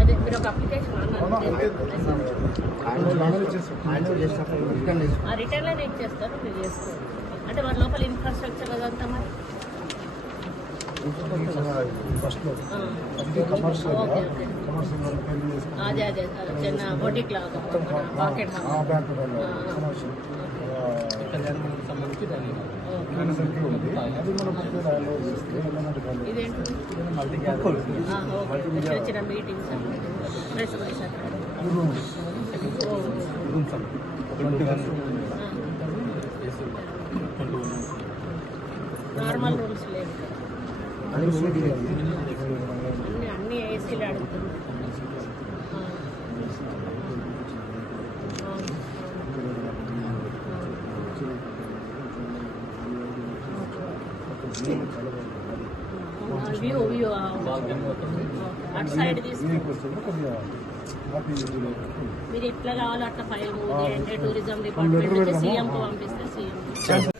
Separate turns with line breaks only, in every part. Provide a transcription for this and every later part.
అదే మీరు ఒక అప్లికేషన్ రిటర్న్ లోనే ఇచ్చేస్తారు మీరు చేస్తారు అంటే వాటి లోపల ఇన్ఫ్రాస్ట్రక్చర్ అదంతా మరి
అదే
అదే చిన్న బొటిక్ లాగా పాకెట్
ఆ బ్యాంక్ కమర్షియల్ సర్కిల్ ఉంది అది మనం పక్కన డౌన్లోడ్ చేస్తే ఎలిమెంట్ కాలేజ్
ఇదేంటి
మల్టీ
ఆ, ఓకే. చిన్న చిన్న meetings press press normal rooms లేవు ఇక్కడ. అన్ని అన్ని ఏసీలు అడుగుతున్నాయి వ్యూ వ్యూ అటు సైడ్ తీసుకు మీరు ఎట్లా కావాలో అట్లా ఫైల్ మూవ్ చేయండి టూరిజం డిపార్ట్మెంట్ సీఎం కు పంపిస్తే CM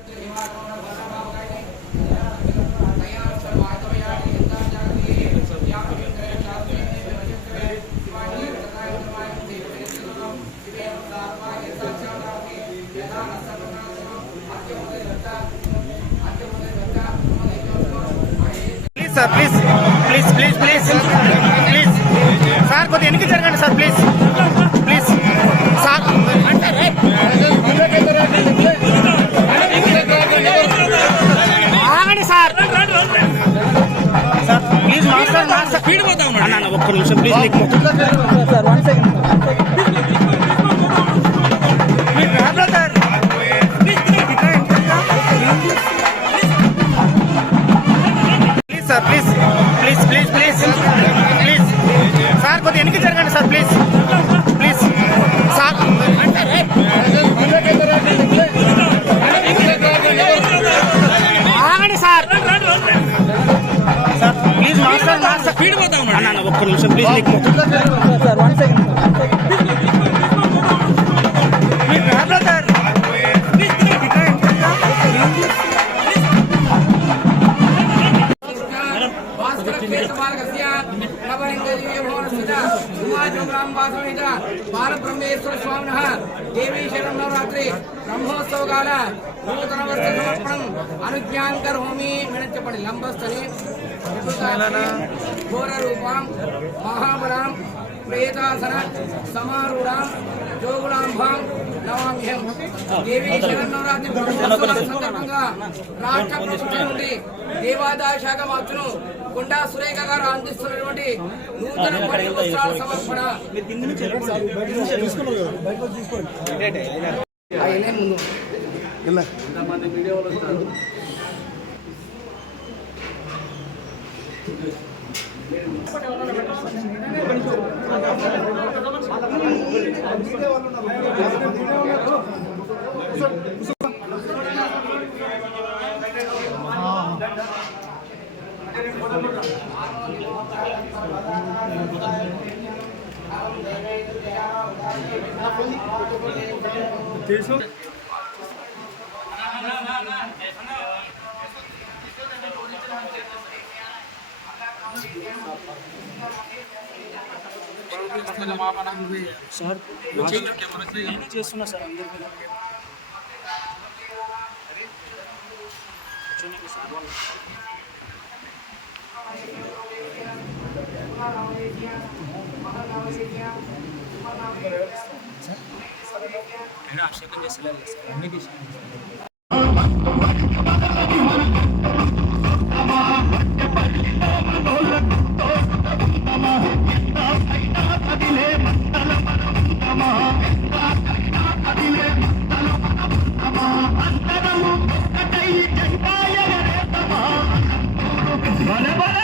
sir please please please please please sir కొద్దిగా వెనక్కి జరగండి సార్ ప్లీజ్ ప్లీజ్ సార్. ఆగండి sir. Sir please master master. Speed పోతా ఉన్నాడు. అన్న ఒక్క నిమిషం ప్లీజ్ సార్ వన్ సెకండ్ ఒక్క నిమిషం ప్లీజ్ నీకు సార్ వన్ సెకండ్
బాలబ్రహ్మేశ్వర స్వామిన దేవీ శరణం నవరాత్రి బ్రహ్మోత్సవ కాల నూతన వర్ష సమర్పణం అనుజ్ఞాన్ కరోమి వినచ్చపడి లంబస్థలి ఘోర రూపాం మహాబలాం ప్రేతాసన సమారూఢాం జోగులాంభాం నమామ్యం దేవీ శరణవరాత్రి బ్రహ్మోత్సవాల సందర్భంగా రాష్ట్ర ప్రభుత్వం నుండి దేవాదాయ శాఖ మార్చును గుండా సురేఖ గారు అందిస్తున్నటువంటి నూతన పడి వస్త్రాల సమర్పణ ముందు.
దేశం సార్ అందరికీ
అభిషేకం చేస్తలేదు సార్ అన్ని Volle Balle!